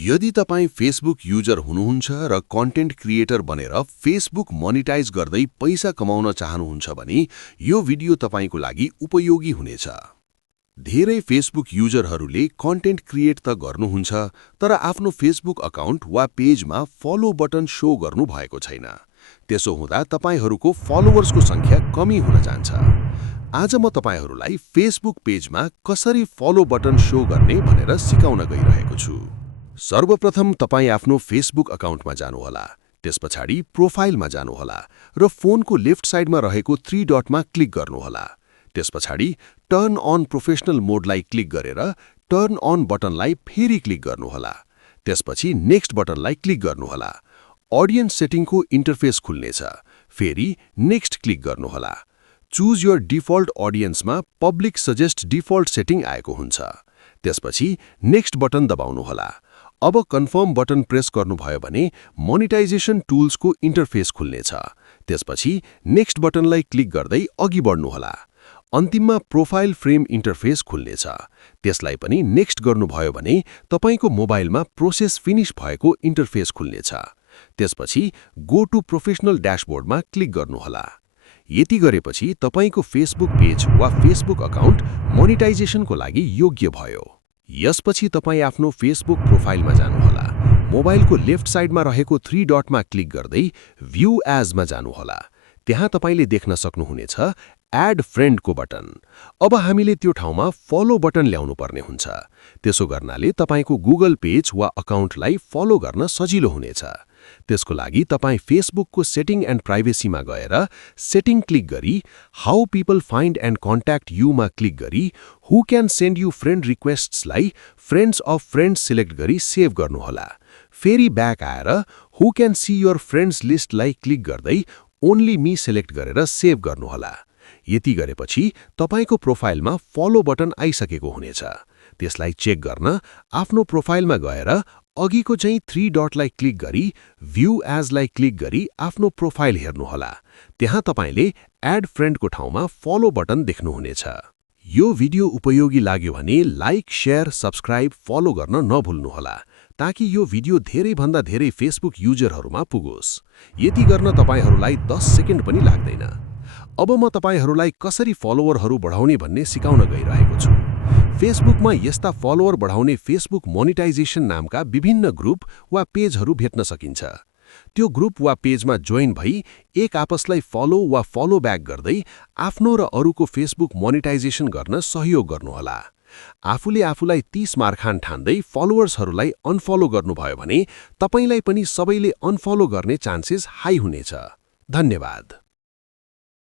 यदि तपाईँ Facebook user हुनुहुन्छ र कन्टेन्ट क्रिएटर बनेर फेसबुक मोनिटाइज गर्दै पैसा कमाउन चाहनुहुन्छ भने यो भिडियो तपाईंको लागि उपयोगी हुनेछ। धेरै फेसबुक युजरहरूले कन्टेन्ट क्रिएट त गर्नुहुन्छ तर आफ्नो फेसबुक अकाउन्ट वा पेजमा फलो बटन शो गर्नु भएको छैन। त्यसो हुँदा तपाईहरूको फलोवर्सको संख्या कमी हुन जान्छ। आज म तपाईहरूलाई फेसबुक पेजमा कसरी फलो बटन शो गर्ने भनेर सिकाउन गइरहेको छु। सर्वप्रथम तपाईं आफ्नो फेसबुक अकाउन्टमा जानुहोला, त्यसपछाडि प्रोफाइलमा जानुहोला र फोनको लेफ्ट साइडमा रहेको 3 डटमा क्लिक गर्नुहोला। त्यसपछाडि टर्न अन प्रोफेसनल मोडलाई क्लिक गरेर टर्न अन बटनलाई फेरि क्लिक गर्नुहोला। त्यसपछि नेक्स्ट बटनलाई क्लिक गर्नुहोला। अडियन्स सेटिङको इन्टरफेस खुल्नेछ। फेरि नेक्स्ट क्लिक गर्नुहोला। चुज योर डिफल्ट अडियन्समा पब्लिक सजेस्ट डिफल्ट सेटिङ आएको हुन्छ। त्यसपछि नेक्स्ट बटन दबाउनुहोला। अब कन्फर्म बटन प्रेस गर्नुभयो भने मोनिटाइजेसन टुल्सको इन्टरफेस खुल्नेछ। त्यसपछि नेक्स्ट बटनलाई क्लिक गर्दै अघि बढ्नुहोला। अन्तिममा प्रोफाइल फ्रेम इन्टरफेस खुल्नेछ। त्यसलाई पनि नेक्स्ट गर्नुभयो भने तपाईको मोबाइलमा प्रोसेस फिनिश भएको इन्टरफेस खुल्नेछ। त्यसपछि गो टु प्रोफेसनल ड्याशबोर्डमा क्लिक गर्नुहोला। यति गरेपछि तपाईको फेसबुक पेज वा फेसबुक अकाउन्ट मोनिटाइजेसनको लागि योग्य भयो। यसपछि तपाईं आफ्नो फेसबुक प्रोफाइलमा जानुहोला। मोबाइलको लेफ्ट साइडमा रहेको 3 डटमा क्लिक गर्दै भ्यू एजमा जानुहोला। त्यहाँ तपाईले देख्न सक्नुहुनेछ एड फ्रेन्डको बटन। अब हामीले त्यो ठाउँमा फलो बटन ल्याउनु पर्ने हुन्छ। त्यसो गर्नाले तपाईको गुगल पेज वा अकाउन्टलाई फलो गर्न सजिलो हुनेछ। त्यसको लागि तपाईं फेसबुकको सेटिङ एन्ड प्राइभेसीमा गएर सेटिङ क्लिक गरी how people find and contact युमा क्लिक गरी who can send you friend रिक्वेस्ट्सलाई फ्रेन्ड्स अफ फ्रेन्ड्स सिलेक्ट गरी सेभ गर्नुहोला। फेरि ब्याक आएर who can see your friends लिस्टलाई क्लिक गर्दै ओन्ली मी सिलेक्ट गरेर सेभ गर्नुहोला। यति गरेपछि तपाईको प्रोफाइलमा फलो बटन आइसकेको हुनेछ। त्यसलाई चेक गर्न आफ्नो प्रोफाइलमा गएर अघिको चाहिँ 3 डटलाई क्लिक गरी भ्यू एजलाई क्लिक गरी आफ्नो प्रोफाइल हेर्नुहोला। त्यहाँ तपाईले एड फ्रेन्डको ठाउँमा फलो बटन देख्नुहुनेछ। यो भिडियो उपयोगी लाग्यो भने लाइक, शेयर, सब्स्क्राइब, फलो गर्न नभुल्नुहोला ताकि यो भिडियो धेरैभन्दा धेरै फेसबुक युजरहरूमा पुगोस्। यति गर्न तपाईहरूलाई 10 सेकेन्ड पनि लाग्दैन। अब म तपाईहरूलाई कसरी फलोवरहरू बढाउने भन्ने सिकाउन गइरहेको छु। फेसबुकमा यस्ता फलोवर बढाउने फेसबुक मोनिटाइजेसन नामका विभिन्न ग्रुप वा पेजहरू भेट्न सकिन्छ। त्यो ग्रुप वा पेजमा जोइन भई एक आपसलाई फलो वा फलो ब्याक गर्दै आफ्नो र अरूको फेसबुक मोनिटाइजेसन गर्न सहयोग गर्नुहोला। आफूले आफूलाई 30 मार्खान ठान्दै फलोवर्सहरूलाई अनफलो गर्नुभयो भने तपाईलाई पनि सबैले अनफलो गर्ने चान्सेस हाई हुनेछ। धन्यवाद।